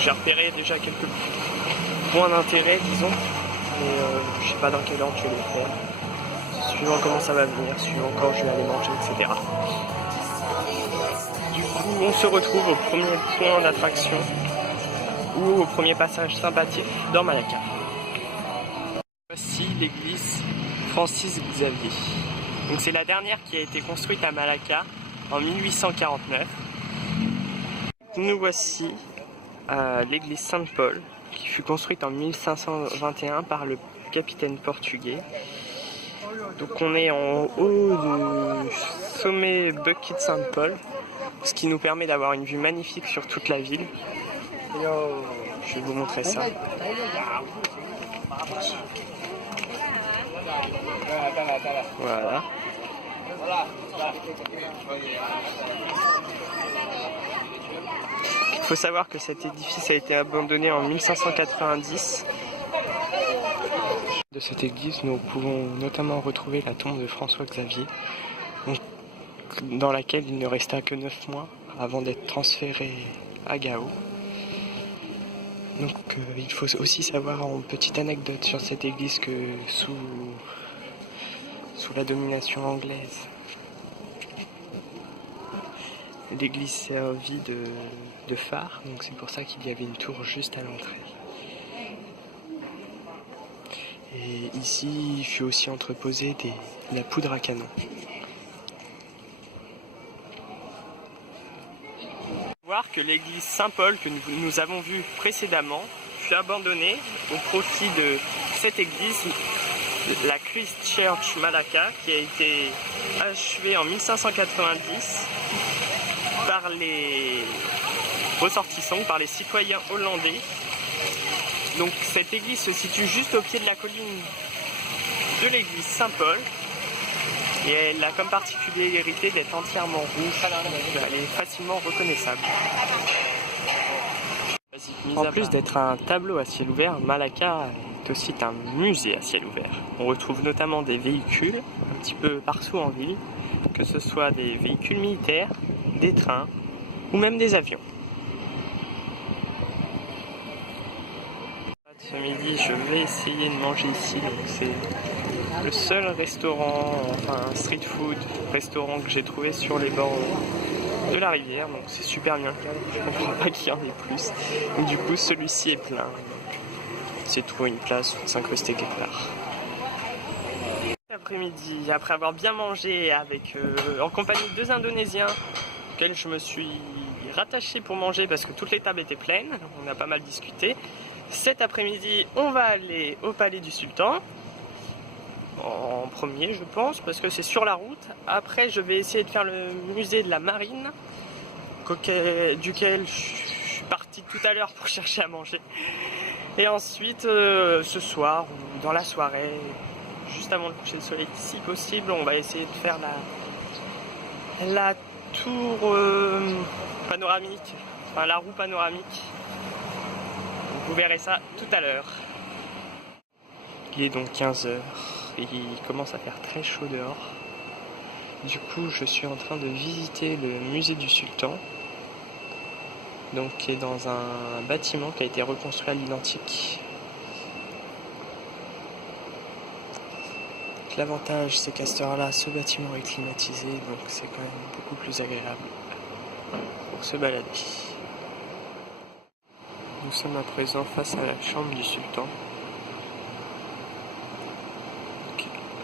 j'ai repéré déjà quelques points d'intérêt, disons, mais je sais pas dans quel ordre je vais les faire, suivant comment ça va venir, suivant quand je vais aller manger, etc. Du coup, on se retrouve au premier point d'attraction, ou au premier passage sympathique dans Malacca. Voici l'église Francis Xavier. Donc c'est la dernière qui a été construite à Malacca en 1849. Nous voici à l'église Saint-Paul, qui fut construite en 1521 par le capitaine portugais. Donc on est en haut du sommet Bucket Saint-Paul, ce qui nous permet d'avoir une vue magnifique sur toute la ville. Je vais vous montrer ça. Voilà. Il faut savoir que cet édifice a été abandonné en 1590. De cette église, nous pouvons notamment retrouver la tombe de François Xavier, dans laquelle il ne resta que 9 mois avant d'être transféré à Gao. Donc il faut aussi savoir en petite anecdote sur cette église que sous la domination anglaise, l'église servit de phare, donc c'est pour ça qu'il y avait une tour juste à l'entrée. Et ici, il fut aussi entreposé la poudre à canon. Voir que l'église Saint-Paul que nous avons vue précédemment fut abandonnée au profit de cette église, la Christ Church Malacca, qui a été achevée en 1590 par les ressortissants, par les citoyens hollandais. Donc cette église se situe juste au pied de la colline de l'église Saint-Paul. Et elle a comme particularité d'être entièrement rouge, donc elle est facilement reconnaissable. En plus d'être un tableau à ciel ouvert, Malacca est aussi un musée à ciel ouvert. On retrouve notamment des véhicules un petit peu partout en ville, que ce soit des véhicules militaires, des trains ou même des avions. Ce midi, je vais essayer de manger ici, donc c'est le seul restaurant, enfin street food restaurant que j'ai trouvé sur les bords de la rivière, donc c'est super bien calme, je comprends pas qu'il y en ait plus. Donc, du coup celui-ci est plein, c'est trouver une place pour s'incruster quelque part. Cet après-midi, après avoir bien mangé en compagnie de 2 Indonésiens, auxquels je me suis rattaché pour manger parce que toutes les tables étaient pleines, on a pas mal discuté. Cet après-midi, on va aller au Palais du Sultan, en premier je pense, parce que c'est sur la route. Après, je vais essayer de faire le musée de la Marine, duquel je suis parti tout à l'heure pour chercher à manger. Et ensuite, ce soir, ou dans la soirée, juste avant le coucher de soleil, si possible, on va essayer de faire la tour panoramique, enfin la roue panoramique. Vous verrez ça tout à l'heure. Il est donc 15 h et il commence à faire très chaud dehors. Du coup, je suis en train de visiter le musée du Sultan, donc qui est dans un bâtiment qui a été reconstruit à l'identique. L'avantage, c'est qu'à cette heure-là, ce bâtiment est climatisé, donc c'est quand même beaucoup plus agréable pour se balader. Nous sommes à présent face à la chambre du sultan.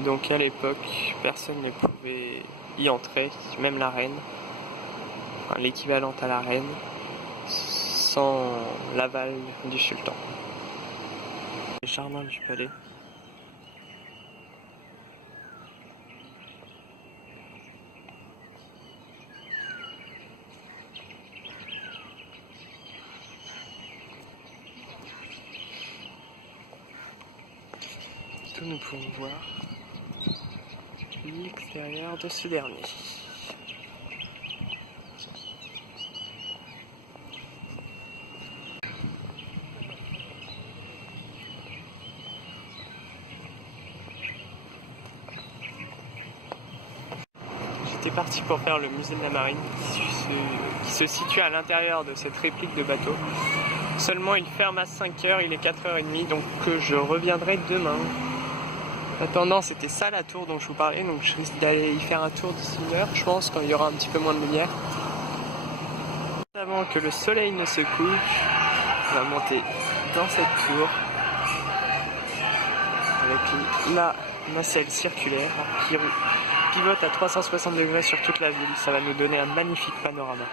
Donc à l'époque, personne ne pouvait y entrer, même la reine, enfin, l'équivalente à la reine, sans l'aval du sultan. Les jardins du palais. Nous pouvons voir l'extérieur de ce dernier. J'étais parti pour faire le musée de la Marine qui se situe à l'intérieur de cette réplique de bateau. Seulement il ferme à 5h, il est 4h30, donc je reviendrai demain. En attendant, c'était ça la tour dont je vous parlais, donc je risque d'aller y faire un tour d'ici 1h, je pense, quand il y aura un petit peu moins de lumière. Avant que le soleil ne se couche, on va monter dans cette tour avec la nacelle circulaire qui pivote à 360 degrés sur toute la ville. Ça va nous donner un magnifique panorama.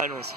Allons-y.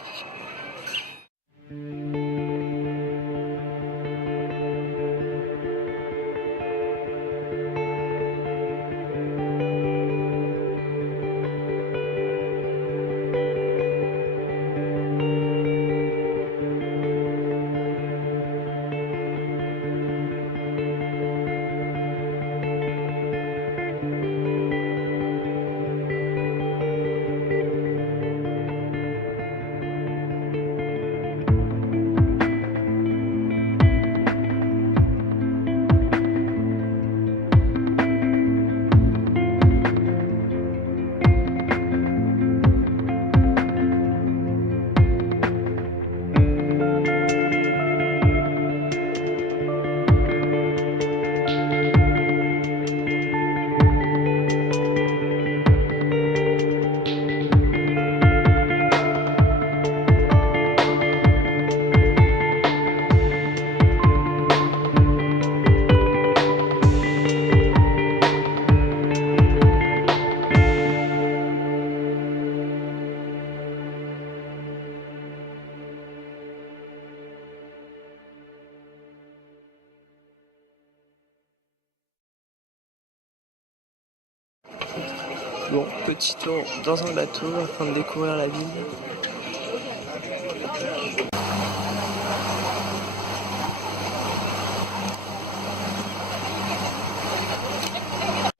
Bon, petit tour dans un bateau afin de découvrir la ville.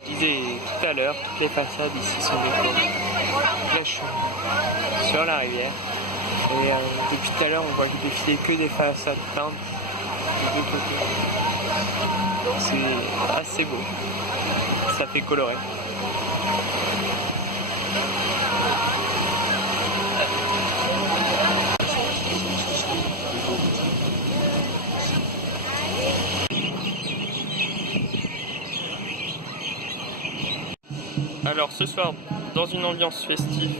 Je disais tout à l'heure, toutes les façades ici sont décorées. Là, je suis sur la rivière. Et depuis tout à l'heure, on voit défiler que des façades peintes de deux côtés. C'est assez beau. Ça fait coloré. Alors ce soir, dans une ambiance festive,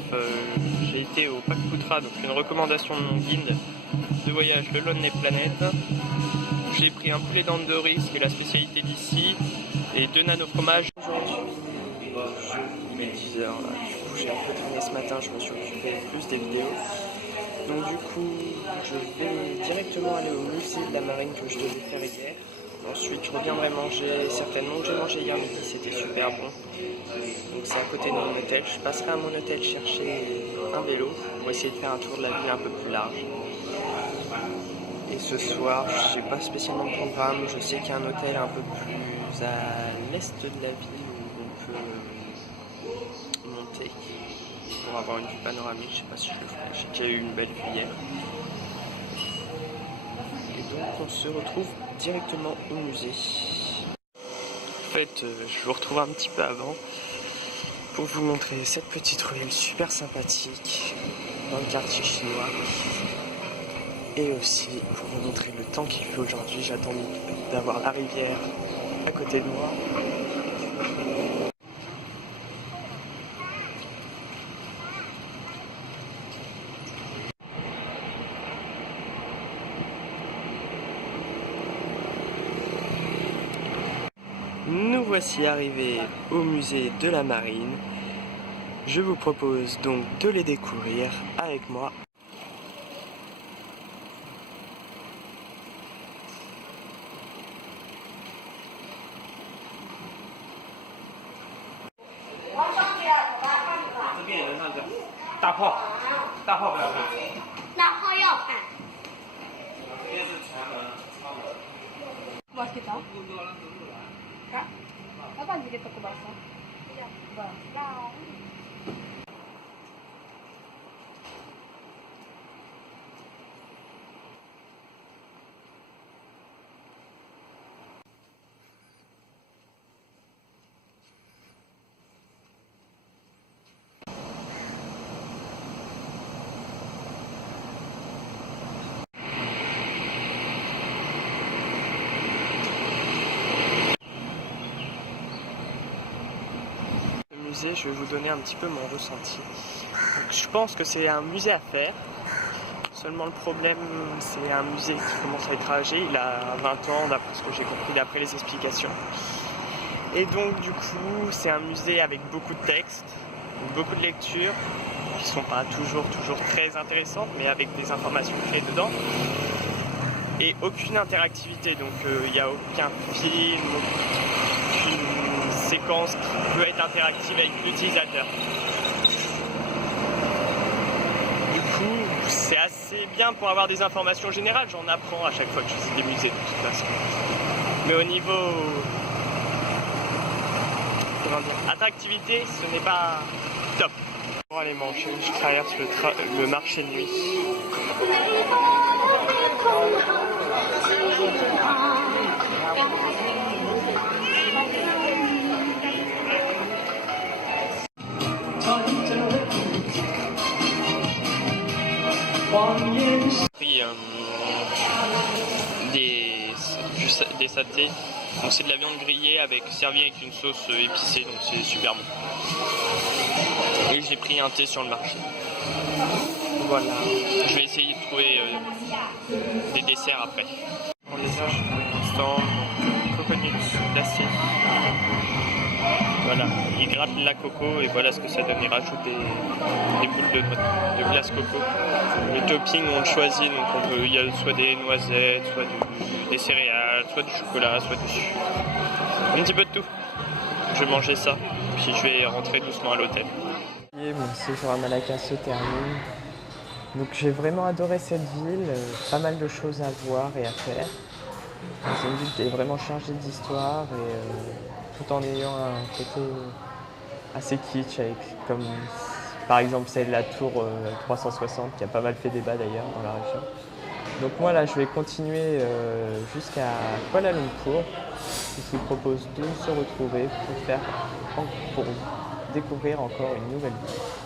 j'ai été au Pakputra, donc une recommandation de mon guide de voyage Le Lonely Planet. J'ai pris un poulet d'Andoris, qui est la spécialité d'ici, et 2 nano-fromages. Aujourd'hui, il est 10h, là. Du coup j'ai un peu tourné ce matin, je me suis occupé plus des vidéos. Donc du coup, je vais directement aller au musée de la marine que je devais faire hier. Ensuite, je reviendrai manger certainement que j'ai mangé hier midi, c'était super bon. Donc c'est à côté de mon hôtel. Je passerai à mon hôtel chercher un vélo pour essayer de faire un tour de la ville un peu plus large. Et ce soir, je n'ai pas spécialement de programme. Je sais qu'il y a un hôtel un peu plus à l'est de la ville où on peut monter pour avoir une vue panoramique. Je ne sais pas si je le ferai. J'ai déjà eu une belle vue hier. Et donc on se retrouve directement au musée. En fait, je vous retrouve un petit peu avant pour vous montrer cette petite ruelle super sympathique dans le quartier chinois. Et aussi pour vous montrer le temps qu'il fait aujourd'hui. J'attends d'avoir la rivière à côté de moi. Nous voici arrivés au musée de la marine. Je vous propose donc de les découvrir avec moi. 맛있겠다. 가? Kapan jadi toko bakso? Iya. Bakso. musée, je vais vous donner un petit peu mon ressenti. Donc, je pense que c'est un musée à faire. Seulement le problème, c'est un musée qui commence à être âgé. Il a 20 ans, d'après ce que j'ai compris, d'après les explications. Et donc du coup, c'est un musée avec beaucoup de textes, beaucoup de lectures, qui sont pas toujours très intéressantes, mais avec des informations créées dedans. Et aucune interactivité, donc il n'y a aucun film, aucune séquence qui peut être interactive avec l'utilisateur. Du coup, c'est assez bien pour avoir des informations générales, j'en apprends à chaque fois que je visite des musées de toute façon. Mais au niveau attractivité, ce n'est pas top. Pour aller manger, je traverse le marché de nuit. J'ai pris des satés. Donc c'est de la viande grillée servie avec une sauce épicée, donc c'est super bon. Et j'ai pris un thé sur le marché. Voilà. Je vais essayer de trouver des desserts après. Pour les âges, pour l'instant, coconut glacé. Voilà, il gratte la coco et voilà ce que ça donne. Il rajoute des boules de glace coco. Le topping, on le choisit, donc il y a soit des noisettes, soit des céréales, soit du chocolat, soit du sucre. Un petit peu de tout. Je vais manger ça, puis je vais rentrer doucement à l'hôtel. Mon séjour à Malacca se termine. Donc j'ai vraiment adoré cette ville, pas mal de choses à voir et à faire. C'est une ville qui est vraiment chargée d'histoire et tout en ayant un côté assez kitsch, comme par exemple celle de la tour 360 qui a pas mal fait débat d'ailleurs dans la région. Donc moi là je vais continuer jusqu'à Kuala Lumpur. Je vous propose de se retrouver pour découvrir encore une nouvelle ville.